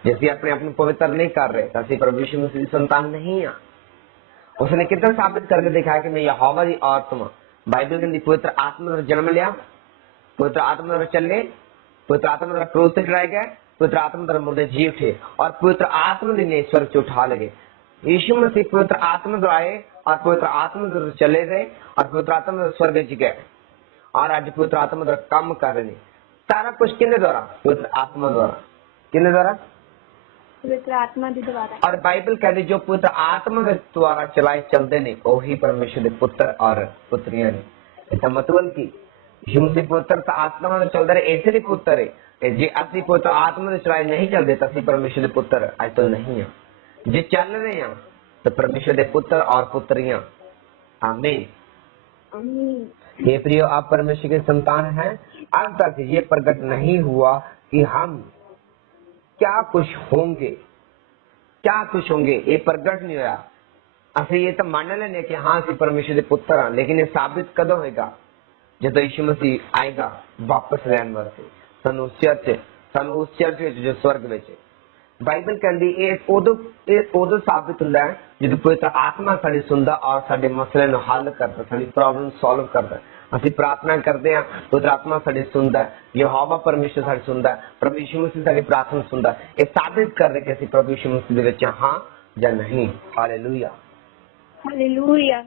जैसे अपने आप को पवित्र नहीं कर रहे तो असि प्रभु यीशु मसीह की संतान नहीं है। उसने कितना साबित करके दिखाया कि मैं यहोवा की आत्मा। बाइबल के पवित्र आत्मा द्वारा जन्म लिया, पवित्र आत्मा द्वारा चले, पवित्र आत्मा द्वारा क्रूस पे चढ़ाए गए, पवित्र आत्मा द्वारा मुर्दे जी उठे और पवित्र आत्मा ने स्वर्ग से उठा लगे। यीशु मसीह पवित्र आत्मा द्वारा आए और पवित्र आत्मा द्वारा चले गए और पवित्र आत्मा द्वारा स्वर्ग च गए और आज पवित्र आत्मा द्वारा काम कर रहे हैं। सारा कुछ किन्ने द्वारा? पवित्र आत्मा द्वारा। किन्ने द्वारा? पवित्र आत्मा के द्वारा। और बाइबल कहती जो पवित्र आत्मा के द्वारा चलाए चलते ने वही परमेश्वर के पुत्र और पुत्रियां ने। इसका मतलब कि यीशु मसीह पवित्र आत्मा में चलते रहे ऐसे ही पुत्र है। जे असि पवित्र आत्मा से चलाए नहीं चलते तो असि परमेश्वर के पुत्र आज तो नहीं है। जे चल रहे हैं तो परमेश्वर के पुत्र और पुत्रियां। आमीन आमीन। ये प्रियो आप परमेश्वर के संतान हैं। अब तक ये प्रकट नहीं हुआ कि हम क्या कुछ होंगे क्या खुश होंगे? ये प्रगट नहीं होया। ਅਸੀਂ ਇਹ ਤਾਂ ਮੰਨ ਲੈਨੇ ਕਿ ਹਾਂ ਅਸੀਂ ਪਰਮੇਸ਼ਰ ਦੇ ਪੁੱਤਰ ਹਾਂ, ਲੇਕਿਨ ਇਹ ਸਾਬਿਤ ਕਦੋਂ ਹੋਏਗਾ? ਜਦੋਂ ਯਿਸੂ ਮਸੀਹ ਆਏਗਾ ਵਾਪਸ ਲੈਣ ਵਾਸਤੇ ਸਾਨੂੰ ਉਸ ਚਰਚ ਵਿੱਚ ਜੋ ਸਵਰਗ ਵਿੱਚ। ਬਾਈਬਲ ਕਹਿੰਦੀ ਇਹ ਉਦੋਂ ਸਾਬਿਤ ਹੁੰਦਾ ਹੈ ਜਦੋਂ ਪਵਿੱਤਰ ਆਤਮਾ ਸਾਡੀ ਸੁਣਦਾ ਔਰ ਸਾਡੇ ਮਸਲੇ ਨੂੰ ਹੱਲ ਕਰਦਾ, ਸਾਡੀ ਪ੍ਰੋਬਲਮ ਸੋਲਵ ਕਰਦਾ। ਅਸੀਂ ਪ੍ਰਾਰਥਨਾ ਕਰਦੇ ਹਾਂ, ਪਵਿੱਤਰ ਆਤਮਾ ਸਾਡੀ ਸੁਣਦਾ, ਯਹੋਵਾ ਪਰਮੇਸ਼ਰ ਸਾਡੀ ਸੁਣਦਾ, ਪ੍ਰਭੂ ਯਿਸੂ ਮਸੀਹ ਸਾਡੀ ਪ੍ਰਾਰਥਨਾ ਸੁਣਦਾ। ਇਹ ਸਾਬਿਤ ਕਰਦੇ ਕਿ ਅਸੀਂ ਪ੍ਰਭੂ ਯਿਸੂ ਮਸੀਹ ਦੇ ਵਿੱਚ ਹਾਂ ਜਾਂ ਨਹੀਂ। Hallelujah hallelujah.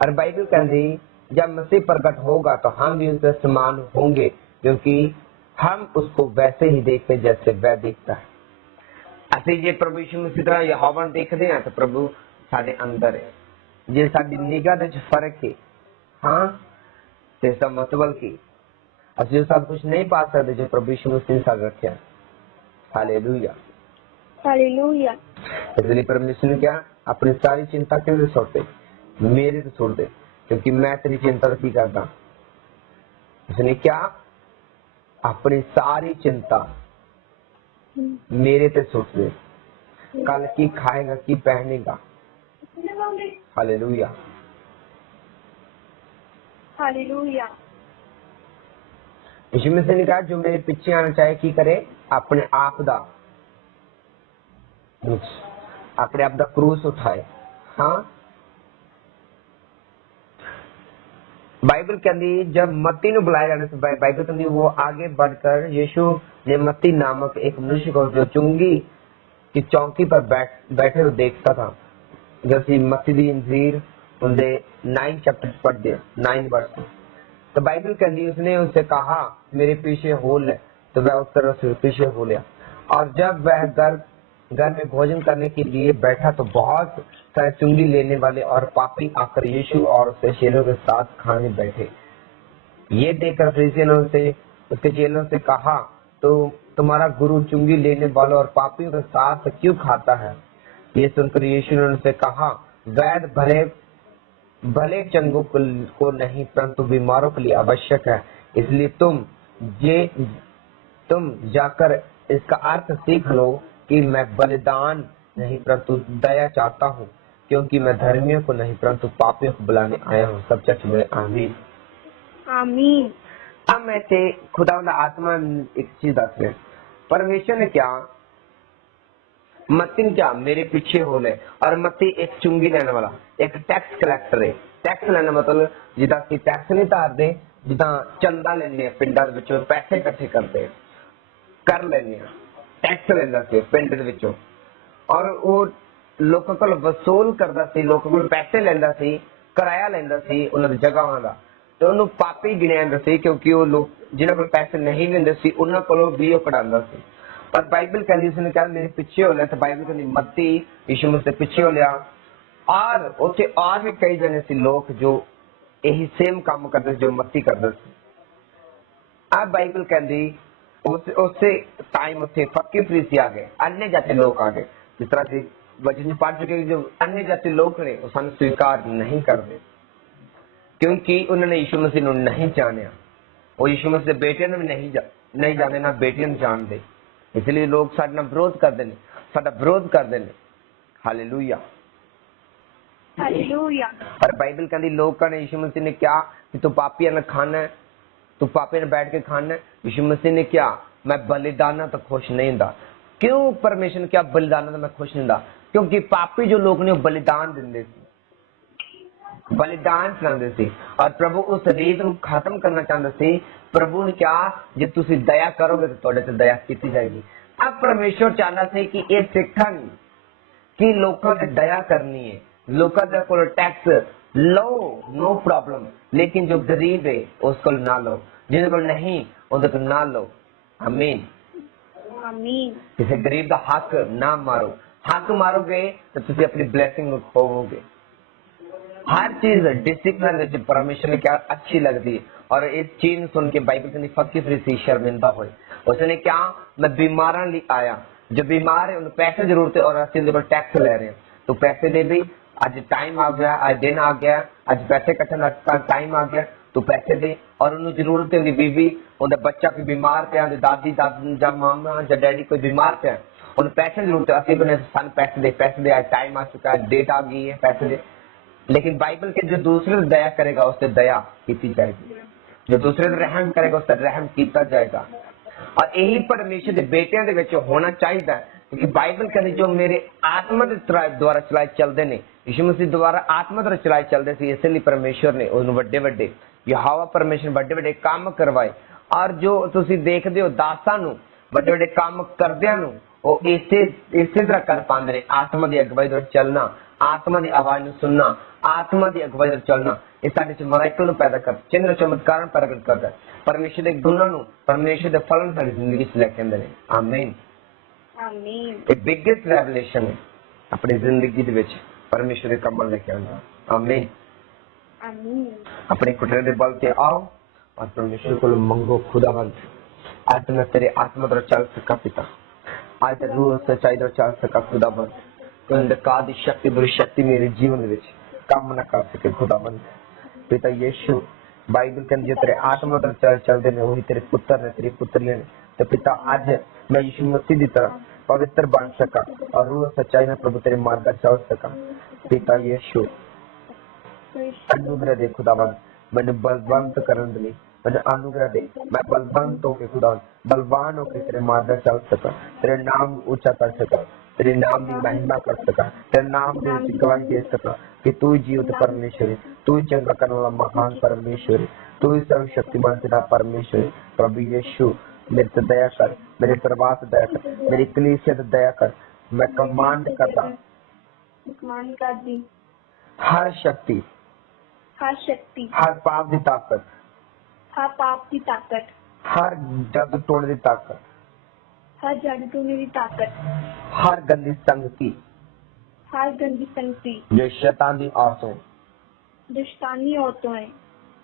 और बाइबल कहती जब मसीह प्रकट होगा तो हम भी उसके समान होंगे, क्योंकि हम उसको वैसे ही देखते जैसे वह देखता है। ਅਸੀਂ ਜੇ ਪ੍ਰਭੂ ਯਿਸੂ ਮਸੀਹ ਤਰ੍ਹਾਂ ਯਹੋਵਾ ਨੂੰ ਦੇਖਦੇ ਹਾਂ ਤਾਂ ਪ੍ਰਭੂ ਸਾਡੇ ਅੰਦਰ ਹੈ। ਜੇ ਸਾਡੀ ਨਿਗਾਹ ਦੇ ਵਿੱਚ ਫਰਕ ਹੈ ਹਾਂ ਤੇ ਇਸ ਦਾ ਮਤਲਬ ਕੀ ਅਸੀਂ ਉਹ ਸਭ ਕੁਝ ਨਹੀਂ ਪਾ ਸਕਦੇ ਜੋ ਪ੍ਰਭੂ ਯਿਸੂ ਮਸੀਹ ਨੇ ਸਾਡੇ ਰੱਖਿਆ। Hallelujah hallelujah. इसलिए परमेश्वर ने क्या अपनी सारी चिंता किससे सौंपे? मेरे से छोड़ दे, क्योंकि मैं तेरी चिंता की करता। उसने क्या अपनी सारी चिंता मेरे पे छोड़ दे। कल की खाएगा की पहनेगा। Hallelujah hallelujah. यीशु मसीह ने कहा जो मेरे पीछे आना चाहे की करे अपने आप दा अपने आप दा क्रूस उठाए। हाँ बाइबल कहती जब मत्ती ने बुलाया जाने से बाइबल कहती वो आगे बढ़कर यीशु ने मत्ती नामक एक मनुष्य को जो चुंगी की चौकी पर बैठे हुए देखता था। जैसे मत्ती दी इंजीर उनसे 9 चैप्टर पढ़ दिया 9 वर्ष। तो बाइबल कहती उसने उससे कहा मेरे पीछे हो ले, तो वह उस तरह से पीछे हो लिया। और जब वह घर में भोजन करने के लिए बैठा तो बहुत सारे चुंगी लेने वाले और पापी आकर यीशु और उसके चेलों के साथ खाने बैठे। ये देखकर फरीसियों ने उसके चेलों से कहा तो तुम्हारा गुरु चुंगी लेने वालों और पापियों के साथ क्यों खाता है? ये सुनकर यीशु ने उनसे कहा वैद्य भले चंगों को नहीं परंतु बीमारों के लिए आवश्यक है। इसलिए तुम जाकर इसका अर्थ सीख लो कि मैं बलिदान नहीं परंतु दया चाहता हूँ, क्योंकि मैं धर्मियों को नहीं परंतु पापियों को बुलाने आया हूँ। सब चर्च में आमीन आमीन। अब मैं से खुदावंद आत्मा एक चीज दस रहे परमेश्वर ने क्या मत्ती ने क्या मेरे पीछे हो ले। और मत्ती एक चुंगी लेने वाला एक टैक्स कलैक्टर है। टैक्स लेने मतलब जिदा की टैक्स नहीं तारते जिदा चंदा लेने पिंडा दे विचों पैसे इकट्ठे करते कर लेने टैक्स लेंदा सी पिंड दे विचों और वो लोकां कोल वसूल करदा सी, लोकां कोल पैसे लेंदा सी, किराया लेंदा सी उन्हां दी जगहां दा। तो उन्होंने पापी गिणिया जांदा सी क्योंकि वो लोग जिन्हां कोल पैसे नहीं लेंदे सी उन्हां कोलों भी वो कढांदा सी। पर बाइबल कहती उसने कहा मेरे पीछे हो लिया। तो बाइबल कहती मत्ती यीशु मसीह पीछे हो लिया और उसे और भी कई जने सी लोग जो यही सेम काम करते जो मत्ती करते सी। अब बाइबल कहती उससे टाइम उसे फक्की फरीसी आ गए, अन्य जाति लोग आ गए। जिस तरह से वचन पढ़ चुके जो अन्य जाति लोग ने वो सन स्वीकार नहीं करते क्योंकि उन्होंने यीशु मसीह को नहीं जाना। वो यीशु मसीह बेटे ने भी नहीं जाने ना बेटियां ने जानते, इसलिए लोग साडे नाल विरोध करते हैं, साडा विरोध करते हैं। Hallelujah hallelujah. और बाइबल कहती लोगों ने यीशु मसीह ने क्या कि तू पापियां ने खाना है, तू पापी ने बैठ के खाना है। यीशु मसीह ने क्या मैं बलिदान तो खुश नहीं होता। क्यों परमेश्वर ने क्या बलिदान तो मैं खुश नहीं होता? क्योंकि पापी जो लोग ने बलिदान देंदे सी, बलिदान चलाते सी और प्रभु उस रीत को खत्म करना चाहते थे। प्रभु ने क्या जे तुसी दया करोगे तो तुहाडे ते दया की जाएगी। अब परमेश्वर चाहता थे कि ये सिखन कि लोगों ने दया करनी है, लोगों के कोल टैक्स लो नो प्रॉब्लम, लेकिन जो गरीब है उसको ना लो, जिन्हें को नहीं उनको ना लो। आमीन आमीन। किसी गरीब का हक ना मारो, हक मारोगे तो तुम अपनी ब्लेसिंग खोओगे। हर चीज डिसिप्लिन परमेश्वर ने क्या अच्छी लगती है। और इस चीज सुन के बाइबल के फकीर फरीसी शर्मिंदा हुए। उसने क्या मैं बीमार लिए आया, जो बीमार है उन्हें पैसे जरूरत है और असं उनके पर टैक्स ले रहे हैं तो पैसे दे दी। आज टाइम आ गया, आज दिन आ गया, आज पैसे कटन का टाइम आ गया तो पैसे दे। और उन्हें जरूरत है उनकी बीवी उनका बच्चा कोई बीमार पे, दादी दादी या मामा या डैडी कोई बीमार पे उन पैसे की जरूरत है, असली को सन पैसे दे, आज टाइम आ चुका है, डेट आ गई है, पैसे दे। लेकिन बाइबल के जो दूसरे पर दया करेगा उससे दया की जाएगी, जो दूसरे पर रहम करेगा उससे रहम किया जाएगा। और यही परमेश्वर के बेटियां दे विच होना चाहिए, क्योंकि बाइबल कहते जो मेरे आत्मा के द्वारा चलाए चलते ने, यीशु मसीह द्वारा आत्मा द्वारा चलाए चलते थे, इसलिए परमेश्वर ने उन्होंने बड़े बड़े यहोवा परमेश्वर बड़े बड़े काम करवाए। और जो तुसी देखते हो दासां नूं बड़े बड़े काम करदियां नूं ਉਹ ਇਸੇ ਤਰ੍ਹਾਂ ਕਰ ਪਾਉਂਦੇ ਨੇ, ਆਤਮਾ ਦੀ ਅਗਵਾਈ ਤੋਂ ਚੱਲਣਾ, ਆਤਮਾ ਦੀ ਆਵਾਜ਼ ਨੂੰ ਸੁਣਨਾ, ਆਤਮਾ ਦੀ ਅਗਵਾਈ ਤੋਂ ਚੱਲਣਾ, ਇਹ ਸਾਡੇ ਚ ਮਰਾਇਕਲ ਨੂੰ ਪੈਦਾ ਕਰਦਾ, ਚਿੰਨ੍ਹ ਚਮਤਕਾਰਾਂ ਪ੍ਰਗਟ ਕਰਦਾ, ਪਰਮੇਸ਼ਰ ਦੇ ਗੁਣਾਂ ਨੂੰ, ਪਰਮੇਸ਼ਰ ਦੇ ਫਲਾਂ ਨੂੰ ਸਾਡੀ ਜ਼ਿੰਦਗੀ ਚ ਲੈ ਕੇ ਆਉਂਦੇ ਨੇ। ਆਮੀਨ आमीन ਇਹ ਬਿਗੇਸਟ ਰੈਵਲੇਸ਼ਨ ਹੈ ਆਪਣੀ ਜ਼ਿੰਦਗੀ ਦੇ ਵਿੱਚ ਪਰਮੇਸ਼ਰ ਦੇ ਕੰਮਾਂ ਲੈ ਕੇ ਆਉਂਦਾ। ਆਮੀਨ आमीन अपने घुटने के बल पे आओ और परमेश्वर को मंगो, खुदावंत आज मैं तेरे आत्मा द्वारा चल सका पिता, आज रूह सच्चाई द्वारा चल सका खुदावंत, कोई अंधकार की शक्ति बुरी शक्ति मेरे जीवन विच काम न कर सके खुदावंत। पिता यीशु बाइबल के अंदर तेरे आत्मा द्वारा चलते ने वही तेरे पुत्र ने, तेरी पुत्रियां ने, तो पिता आज मैं यीशु मसीह की तरह पवित्र बन सका और रूह सच्चाई में प्रभु तेरे मार्ग पर चल सका। पिता यीशु अनुग्रह दे खुदावन, मैंने बलवंत करने लिए मैंने अनुग्रह दे, मैं बलवंत होके खुदावन बलवान होके तेरे मार्ग पर चल सका, तेरे नाम ऊंचा कर सका, तेरे नाम की महिमा कर सका, तेरे नाम की गवाही दे सका कि तू जीवित परमेश्वर है, तू चंगा करने वाला महान परमेश्वर है, तू सर्वशक्तिमान तेरा परमेश्वर है। प्रभु यीशु मेरे से दया कर, मेरे परिवार से दया कर, मेरी कलीसिया से दया कर। मैं कमांड करता मान कर दी हर शक्ति, हर शक्ति, हर पाप की ताकत, हर पाप की ताकत, हर जग तोड़ने की ताकत, हर जड़ टूटने की ताकत, हर गंदी संगति हर गंदी संगति जो शैतान की आंसू जो शैतानी औरतों है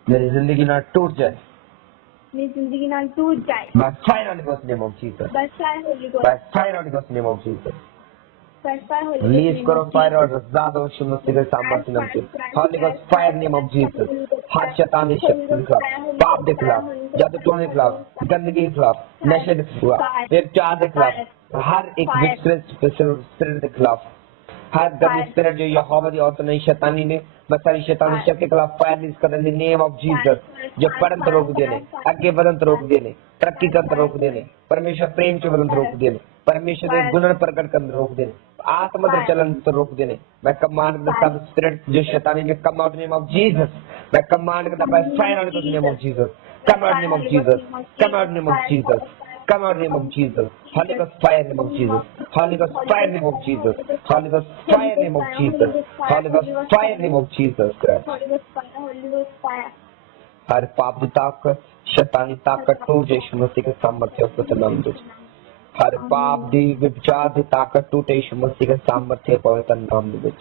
मेरी जिंदगी ना टूट जाए, मेरी जिंदगी ना टूट जाए। by fire on the name of Jesus, By fire, Holy Ghost. by fire on the name of Jesus, By fire, Holy Ghost. Release करो फायर और ज़्यादा यीशु मसीह के सामर्थ्य नाम से, Holy Ghost fire name of Jesus, हर शैतानी शक्ति के खिलाफ, पाप के खिलाफ, जादू टोने के खिलाफ, गंदगी के खिलाफ, नशे के खिलाफ, व्यभिचार के खिलाफ, हर एक स्पिरिट के खिलाफ, हर गंदी स्पिरिट जो यहोवा की औरत नहीं शैतानी ने, मैं सारी शैतानी शक्ति के खिलाफ फायर रिलीज कर दी नेम ऑफ जीसस, जो पढ़न तो रोक देने, आगे बढ़न तो रोक देने, तरक्की कर तो रोक देने, परमेश्वर प्रेम से बढ़न तो रोक देने, परमेश्वर के गुण प्रकट कर रोक देने, आत्मा के चलन तो रोक देने। मैं कमांड करता सब स्पिरिट जो शैतानी में come out name of Jesus, मैं कमांड करता by fire on the name of Jesus, come out name of Jesus, come out name of Jesus, come out name of Jesus, Holi ghost fire name of Jesus, Holi ghost fire name of Jesus, Holi ghost fire name of Jesus, Holi ghost fire name of Jesus Christ. Holy Ghost fire, Holy Ghost fire. हर पाप की ताकत, शैतानी ताकत टूट यीशु मसीह के सामर्थ्य के नाम में। हर पाप दी विचार की ताकत टूटे यीशु मसीह के सामर्थ्य पवित्र नाम में।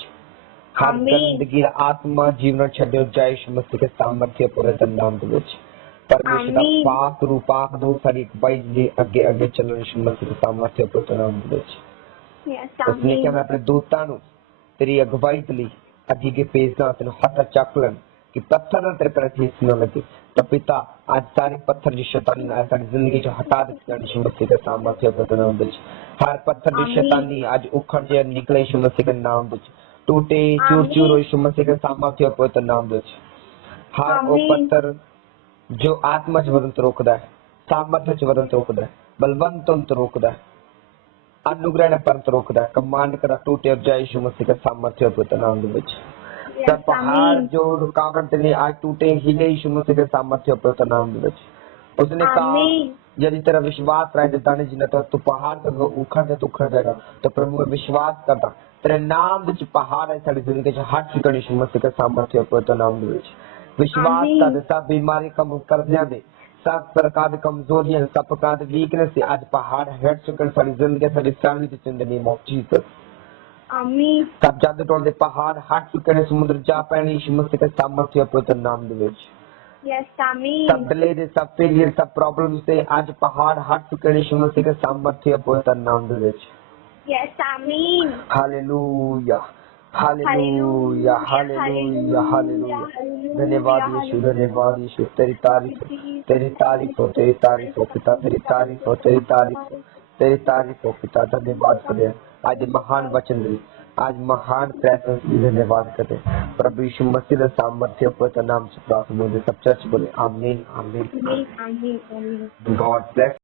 हर गंदगी आत्मा जीवन छड्यो जाए यीशु मसीह के सामर्थ्य पवित्र नाम में। परमेश्वर का पाक रूपाक दो सारी बाई जी अगे अगे चलो यीशु मसीह के सामर्थ्य पवित्र नाम में। उसने क्या मैं अपने दूतां नूं तेरी अगवाई के लिए अगे के भेजना, तेन हथ चक लन कि पत्थर ना तेरे पर ठेस न लगे। तो पिता आज सारे पत्थर जो शैतानी आए सारी जिंदगी जो हटा देते यीशु मसीह के सामर्थ्य पवित्र नाम में। हर पत्थर जो शैतानी आज उखड़ जाए निकले यीशु मसीह के नाम में, टूटे चूर चूर हो यीशु मसीह के सामर्थ्य पवित्र नाम में। हर वो पत्थर जो आत्मा च वदन रोकदा है, सामर्थ्य च वदन रोकदा है, बलवंत तो रोकदा है, अनुग्रह ने परंत रोकदा है, कमांड करा टूटे और जाए यीशु मसीह के सामर्थ्य पवित्र नाम में। सब पहाड़ जो रुकावट ने आज टूटे हिले यीशु मसीह के सामर्थ्य पवित्र नाम में। उसने कहा यदि तेरा विश्वास रहे दाने जी ने तो पहाड़ तक उखड़ जाए तो उखड़ जाएगा। तो प्रभु मैं विश्वास करता तेरे नाम विच पहाड़ है सारी जिंदगी च हट चुके यीशु मसीह के सामर्थ्य पवित्र नाम में। विश्वास कर सब बीमारी कम कर दे, सब प्रकार की कमजोरियां, सब प्रकार की वीकनेस आज पहाड़ हट चुके सारी जिंदगी सारी फैमिली च इन द नेम ऑफ जीसस। आमीन। सब जादू टोल दे पहाड़ हट चुके हैं, समुद्र जा पैने यीशु मसीह के सामर्थ्य पवित्र नाम दे विच। यस आमीन। सब डिले दे सब फेलियर सब प्रॉब्लम से आज पहाड़ हट चुके हैं यीशु मसीह के सामर्थ्य पवित्र नाम दे विच। यस आमीन। Hallelujah hallelujah hallelujah hallelujah. धन्यवाद यीशु, धन्यवाद यीशु, तेरी तारीफ हो, तेरी तारीफ हो, तेरी तारीफ हो पिता, तेरी तारीफ हो, तेरी तारीफ हो, तेरी तारीफ हो पिता, धन्यवाद करें आज महान वचन दे, आज महान प्रेजेंस की धन्यवाद करें प्रभु यीशु मसीह के सामर्थ्य पर नाम से प्रार्थना बोले सब चर्च बोले आमीन आमीन आमीन आमीन आमीन। God bless